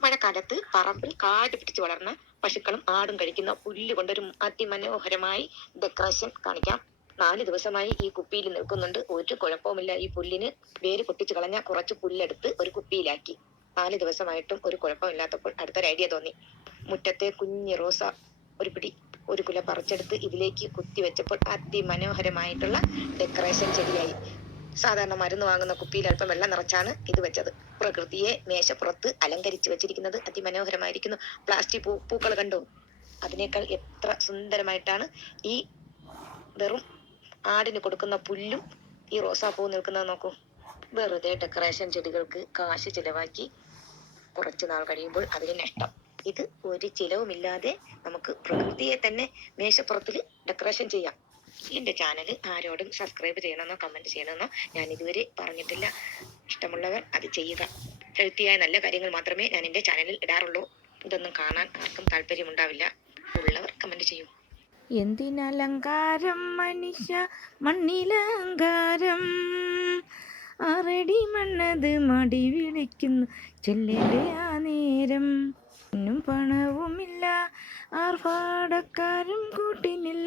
മഴക്കാലത്ത് പറമ്പിൽ കാട് പിടിച്ച് വളർന്ന പശുക്കളും ആടും കഴിക്കുന്ന പുല്ല് കൊണ്ടൊരു അതിമനോഹരമായി ഡെക്കറേഷൻ കാണിക്കാം. നാല് ദിവസമായി ഈ കുപ്പിയിൽ നിൽക്കുന്നുണ്ട്. ഒരു കുഴപ്പവുമില്ല. ഈ പുല്ലിന് വേര് പൊട്ടിച്ചു കളഞ്ഞ കുറച്ച് പുല്ലെടുത്ത് ഒരു കുപ്പിയിലാക്കി. നാല് ദിവസമായിട്ടും ഒരു കുഴപ്പമില്ലാത്തപ്പോൾ അടുത്തൊരു ഐഡിയ തോന്നി. മുറ്റത്തെ കുഞ്ഞി റോസ ഒരു പിടി ഒരു കുല പറിച്ചെടുത്ത് ഇതിലേക്ക് കുത്തി വെച്ചപ്പോൾ അതിമനോഹരമായിട്ടുള്ള ഡെക്കറേഷൻ ചെടിയായി. സാധാരണ മരുന്ന് വാങ്ങുന്ന കുപ്പിയിൽ അല്പം വെള്ളം നിറച്ചാണ് ഇത് വെച്ചത്. പ്രകൃതിയെ മേശപ്പുറത്ത് അലങ്കരിച്ചു വെച്ചിരിക്കുന്നത് അതിമനോഹരമായിരിക്കുന്നു. പ്ലാസ്റ്റിക് പൂ പൂക്കൾ കണ്ടു? അതിനേക്കാൾ എത്ര സുന്ദരമായിട്ടാണ് ഈ വെറും ആടിന് കൊടുക്കുന്ന പുല്ലും ഈ റോസാപ്പൂ നിൽക്കുന്നത് നോക്കൂ. വെറുതെ ഡെക്കറേഷൻ ചെടികൾക്ക് കാശ് ചിലവാക്കി കുറച്ചു നാൾ കഴിയുമ്പോൾ അതിന് നഷ്ടം. ഇത് ഒരു ചിലവുമില്ലാതെ നമുക്ക് പ്രകൃതിയെ തന്നെ മേശപ്പുറത്തിൽ ഡെക്കറേഷൻ ചെയ്യാം. എന്റെ ചാനൽ ആരോടും സബ്സ്ക്രൈബ് ചെയ്യണമെന്നോ കമന്റ് ചെയ്യണമെന്നോ ഞാൻ ഇതുവരെ പറഞ്ഞിട്ടില്ല. ഇഷ്ടമുള്ളവർ അത് ചെയ്യുക. ഹെൽത്തിയായ നല്ല കാര്യങ്ങൾ മാത്രമേ ഞാൻ എന്റെ ചാനലിൽ ഇടാറുള്ളൂ. ഇതൊന്നും കാണാൻ ആർക്കും താല്പര്യമുണ്ടാവില്ല. ഉള്ളവർ കമന്റ് ചെയ്യൂ. എന്തിനലങ്കാരം മനുഷ്യ മണ്ണിലങ്കാരം? ആറടി മണ്ണത് മടി വിളിക്കുന്നു. ചെല്ലേ ആ നേരം. ഒന്നും പണവുമില്ല. ആർഭാടക്കാരും കൂട്ടിനില്ല.